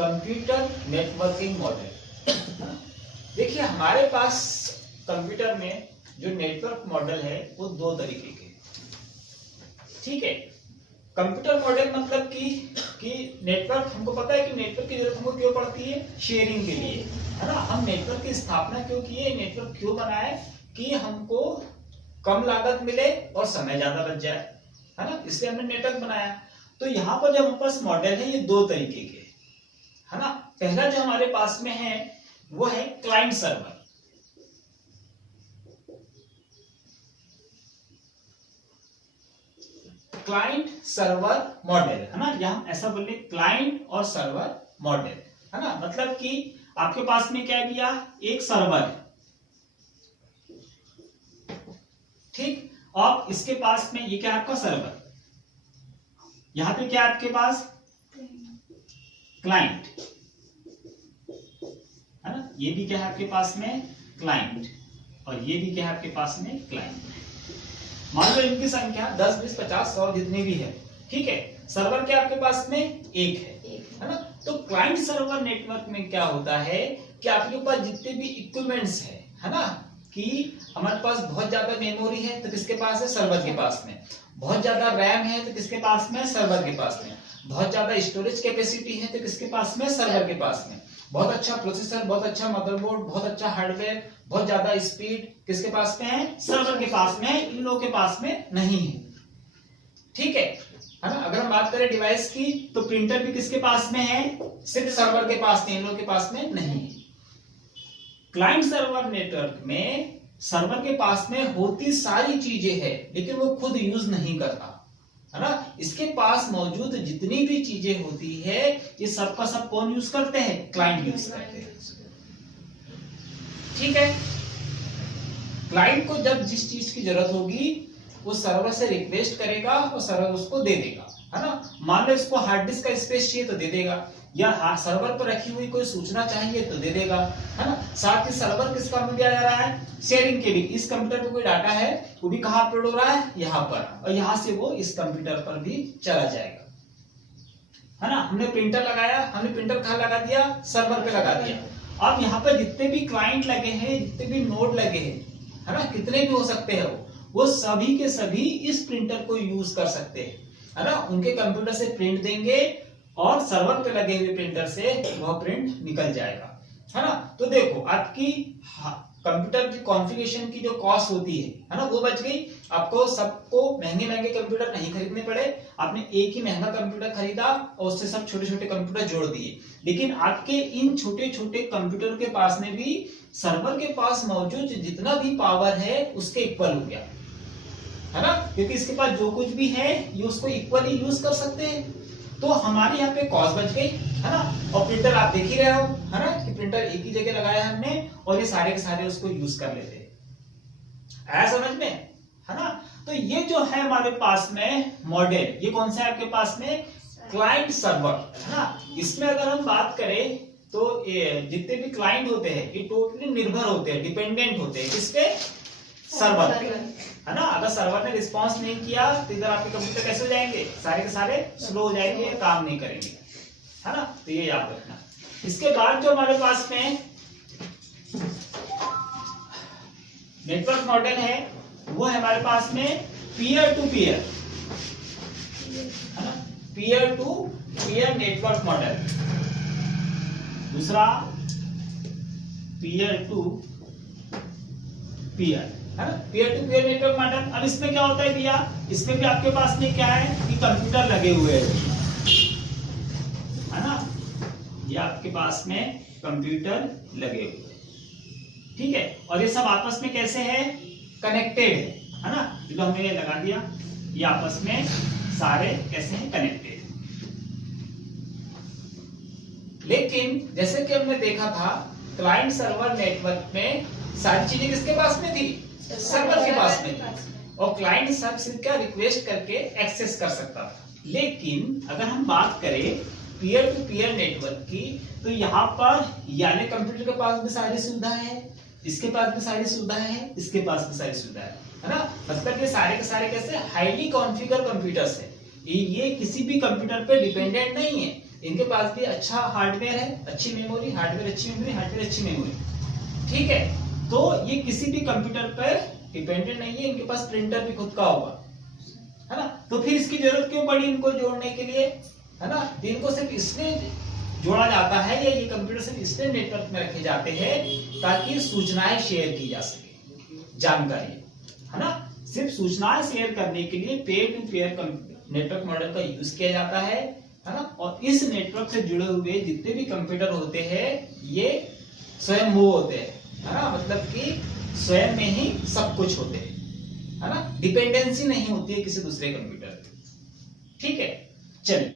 Computer networking model. देखिए हमारे पास computer में जो नेटवर्क मॉडल है वो दो तरीके के, ठीक है। कंप्यूटर मॉडल मतलब कि नेटवर्क, हमको पता है कि नेटवर्क की जरूरत हमको क्यों पड़ती है, शेयरिंग के लिए, है ना। हम नेटवर्क की स्थापना क्यों किए, नेटवर्क क्यों बनाए, कि हमको कम लागत मिले और समय ज्यादा बच जाए, है ना, इसलिए हमने नेटवर्क बनाया। तो यहाँ पर जो हमारे पास मॉडल है ये दो तरीके के, है ना। पहला जो हमारे पास में है वो है client server. Client server model, है ना, यहां ऐसा बोले क्लाइंट और सर्वर मॉडल, है ना। मतलब कि आपके पास में क्या दिया, एक सर्वर है, ठीक, और इसके पास में ये क्या है आपका सर्वर, यहां पे क्या है आपके पास क्लाइंट, है ना, ये भी क्या है आपके पास में क्लाइंट, और ये भी क्या है आपके पास में क्लाइंट। मान लो इनकी संख्या 10, 20, 50, 100 जितनी भी है, ठीक है। सर्वर क्या आपके पास में एक है ना। तो क्लाइंट सर्वर नेटवर्क में क्या होता है कि आपके पास जितने भी इक्विपमेंट्स है ना, कि हमारे पास बहुत ज्यादा मेमोरी है तो किसके पास है, सर्वर के पास में। बहुत ज्यादा रैम है तो किसके पास में, सर्वर के पास में। बहुत ज्यादा स्टोरेज कैपेसिटी है तो किसके पास में, सर्वर के पास में। बहुत अच्छा प्रोसेसर, बहुत अच्छा मदरबोर्ड, बहुत अच्छा हार्डवेयर, बहुत ज्यादा स्पीड किसके पास में है, सर्वर के पास में। इन लोगों के पास में नहीं है, ठीक है ना। अगर हम बात करें डिवाइस की तो प्रिंटर भी किसके पास में है, सिर्फ सर्वर के पास में, इन लोगों के पास में नहीं है। क्लाइंट सर्वर नेटवर्क में सर्वर के पास में होती सारी चीजें हैं लेकिन वो खुद यूज नहीं करता, है ना। इसके पास मौजूद जितनी भी चीजें होती है ये सब का सब कौन यूज करते हैं, क्लाइंट यूज करते हैं, ठीक है। क्लाइंट को जब जिस चीज की जरूरत होगी वो सर्वर से रिक्वेस्ट करेगा और सर्वर उसको दे देगा, है ना। मान लो इसको हार्ड डिस्क का स्पेस चाहिए तो दे देगा, या सर्वर पर रखी हुई कोई सूचना चाहिए तो दे देगा, है ना। साथ ही सर्वर किस काम में दिया जा रहा है, शेयरिंग के लिए। इस कंप्यूटर पे कोई डाटा है वो भी कहाँ अपलोड हो रहा है, यहाँ पर, और यहाँ से वो इस कंप्यूटर पर भी चला जाएगा, है ना। हमने प्रिंटर लगाया, हमने प्रिंटर कहाँ लगा दिया, सर्वर पे लगा दिया। अब यहाँ पर जितने भी क्लाइंट लगे हैं, जितने भी नोड लगे हैं, है ना, कितने भी हो सकते हैं वो सभी के सभी इस प्रिंटर को यूज कर सकते हैं, है ना। उनके कंप्यूटर से प्रिंट देंगे और सर्वर पे लगे हुए प्रिंटर से वह प्रिंट निकल जाएगा, है ना। तो देखो आपकी कंप्यूटर की कॉन्फ़िगरेशन की जो कॉस्ट होती है ना, वो बच गई। आपको सबको महंगे महंगे कंप्यूटर नहीं खरीदने पड़े, आपने एक ही महंगा कंप्यूटर खरीदा और उससे सब छोटे छोटे कंप्यूटर जोड़ दिए। लेकिन आपके इन छोटे छोटे कंप्यूटर के पास में भी सर्वर के पास मौजूद जितना भी पावर है उसके इक्वल हो गया, है ना, क्योंकि इसके पास जो कुछ भी है ये उसको इक्वली यूज कर सकते हैं। तो हमारे यहाँ पे कॉस्ट बच गई, है ना। और प्रिंटर आप देख ही रहे हो, है ना, कि प्रिंटर एक ही जगह लगाया हमने और ये सारे के सारे उसको यूज कर लेते हैं। आया समझ में, है ना। तो ये जो है हमारे पास में मॉडल, ये कौन सा है आपके पास में, क्लाइंट सर्वर, है ना। इसमें अगर हम बात करें तो जितने भी क्लाइंट होते हैं ये टोटली निर्भर होते हैं, डिपेंडेंट होते हैं किस पे, सर्वर पे, है ना। अगर सर्वर ने रिस्पांस नहीं किया तो इधर आपके कंप्यूटर कैसे हो जाएंगे, सारे के सारे स्लो हो जाएंगे, काम नहीं करेंगे, है ना। तो ये याद रखना। इसके बाद जो हमारे पास में नेटवर्क मॉडल है वो है हमारे पास में पीयर टू पीयर, है ना, peer to peer network model. दूसरा पीयर टू पीयर, है ना, peer to peer network model. अब इसमें क्या होता है भैया, इसमें भी आपके पास में क्या है कि कंप्यूटर लगे हुए हैं, है ना, ये आपके पास में कंप्यूटर लगे हुए हैं, ठीक है। और ये सब आपस में कैसे है, कनेक्टेड है ना। जो हमने ये लगा दिया, ये आपस में सारे कैसे हैं, कनेक्टेड। लेकिन जैसे कि हमने देखा था क्लाइंट सर्वर नेटवर्क में सारी चीजें किसके पास में थी, सर्वर के पास में थी, और क्लाइंट सिर्फ क्या रिक्वेस्ट करके एक्सेस कर सकता था। लेकिन अगर हम बात करें पीयर टू पीयर नेटवर्क की तो यहाँ पर यानी कंप्यूटर के पास भी सारी सुविधा है, इसके पास भी सारी सुविधा है, इसके पास भी सारी सुविधा है ना। मतलब ये सारे के सारे कैसे हाईली कॉन्फ़िगर कंप्यूटर्स है, ये किसी भी कंप्यूटर पे डिपेंडेंट नहीं है। इनके पास भी अच्छा हार्डवेयर है, अच्छी मेमोरी, हार्डवेयर अच्छी मेमोरी, हार्डवेयर अच्छी मेमोरी, ठीक है। तो ये किसी भी कंप्यूटर पर डिपेंडेंट नहीं है, इनके पास प्रिंटर भी खुद का होगा, है ना। तो फिर इसकी जरूरत क्यों पड़ी इनको जोड़ने के लिए, है ना। तो इनको सिर्फ इसलिए जोड़ा जाता है, या ये कंप्यूटर सिर्फ इसलिए नेटवर्क में रखे जाते हैं ताकि सूचनाएं शेयर की जा सके, जानकारी, है ना। सिर्फ सूचनाएं शेयर करने के लिए pair to pair network model का यूज किया जाता है ना। और इस नेटवर्क से जुड़े हुए जितने भी कंप्यूटर होते हैं ये स्वयं वो होते हैं, है ना। मतलब कि स्वयं में ही सब कुछ होते हैं, है ना। डिपेंडेंसी नहीं होती है किसी दूसरे कंप्यूटर पे, ठीक है। चलिए।